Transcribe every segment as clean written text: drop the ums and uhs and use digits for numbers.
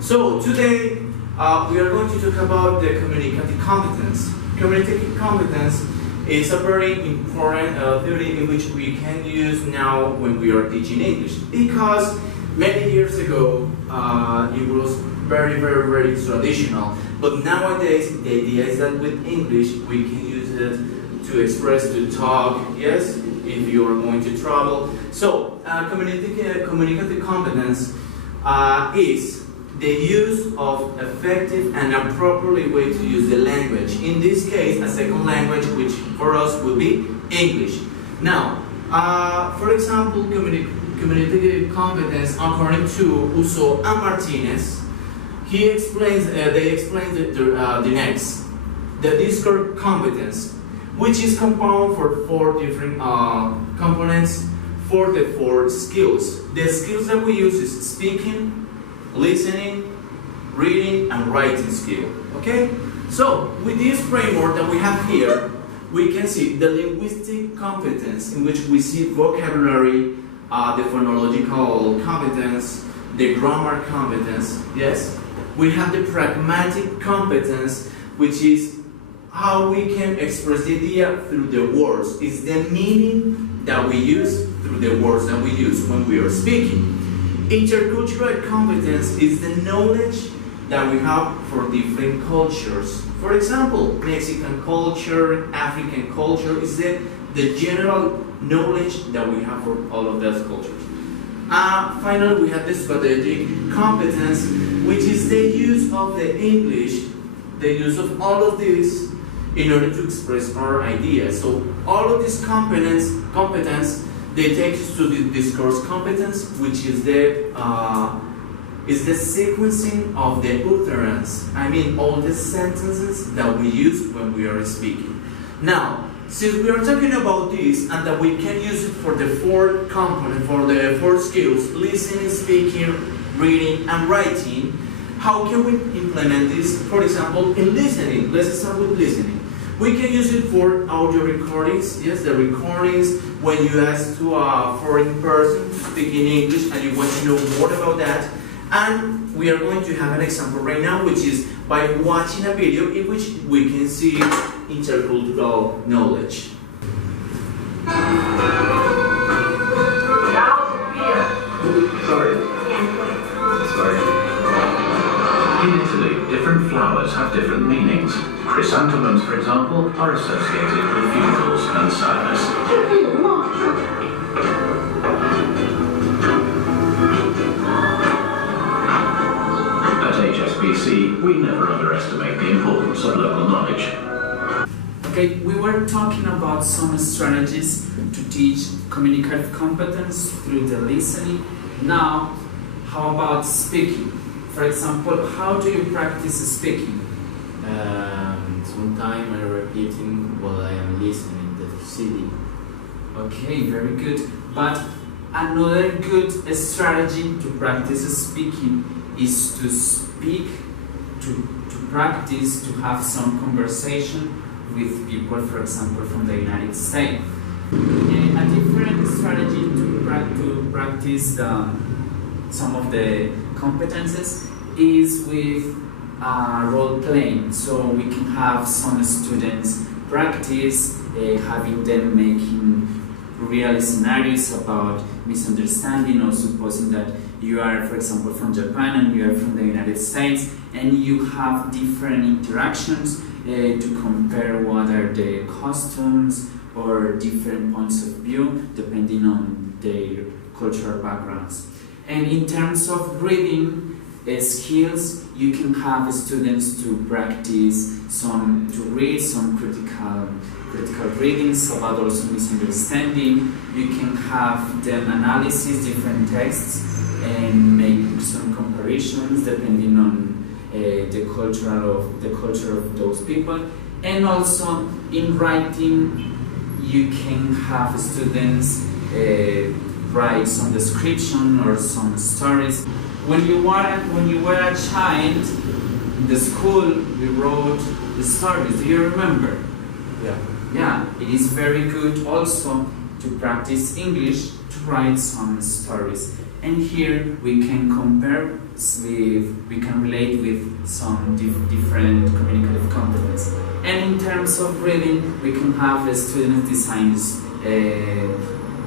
So today we are going to talk about the communicative competence. Communicative competence is a very important theory in which we can use now when we are teaching English, because many years ago it was very traditional, but nowadays the idea is that with English we can use it to express, to talk, yes, if you are going to travel. So communicative competence is the use of effective and appropriate way to use the language. In this case, a second language, which for us will be English. Now, for example, communicative competence, according to Uso and Martinez, they explain the next, the discourse competence, which is compounded for four different components for the four skills. The skills that we use is speaking, listening, reading, and writing skill. Okay? So, with this framework that we have here, we can see the linguistic competence, in which we see vocabulary, the phonological competence, the grammar competence, yes? We have the pragmatic competence, which is how we can express the idea through the words. It's the meaning that we use through the words that we use when we are speaking. Intercultural competence is the knowledge that we have for different cultures. For example, Mexican culture, African culture is the general knowledge that we have for all of those cultures. Finally, we have the strategic competence, which is the use of the English, the use of all of this in order to express our ideas. So all of these competence, they take us to the discourse competence, which is the sequencing of the utterance. I mean, all the sentences that we use when we are speaking. Now, since we are talking about this and that we can use it for the four components, for the four skills, listening, speaking, reading, and writing, how can we implement this? For example, in listening, let's start with listening. We can use it for audio recordings, yes, the recordings when you ask to a foreign person to speak in English and you want to know more about that. And we are going to have an example right now, which is by watching a video in which we can see intercultural knowledge. Sorry. In Italy, different flowers have different meanings. Chrysanthemums, for example, are associated with funerals and sadness. At HSBC, we never underestimate the importance of local knowledge. Okay, we were talking about some strategies to teach communicative competence through the listening. Now, how about speaking? For example, how do you practice speaking? Sometimes I'm repeating while I am listening to the CD. Okay, very good. But another good strategy to practice speaking is to speak, to practice, to have some conversation with people, for example, from the United States. A different strategy to practice some of the competences is with role playing. So we can have some students practice having them making real scenarios about misunderstanding, or supposing that you are, for example, from Japan and you are from the United States, and you have different interactions to compare what are the customs or different points of view depending on their cultural backgrounds. And in terms of reading skills, you can have students to practice to read some critical readings about also misunderstanding. You can have them analysis different texts and make some comparisons depending on the culture of those people. And also in writing, you can have students write some description or some stories. When you were a child in the school, we wrote the stories. Do you remember? Yeah. Yeah, it is very good also to practice English, to write some stories. And here we can compare we can relate with some different communicative competences. And in terms of reading, we can have student designs,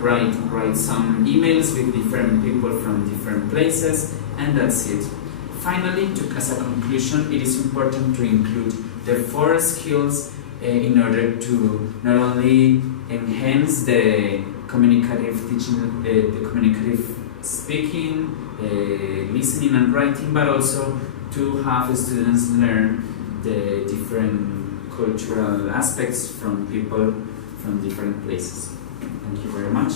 write some emails with different people from different places, and that's it. Finally, as a conclusion, it is important to include the 4 skills in order to not only enhance the communicative teaching, the communicative speaking, listening and writing, but also to have students learn the different cultural aspects from people from different places. Thank you very much.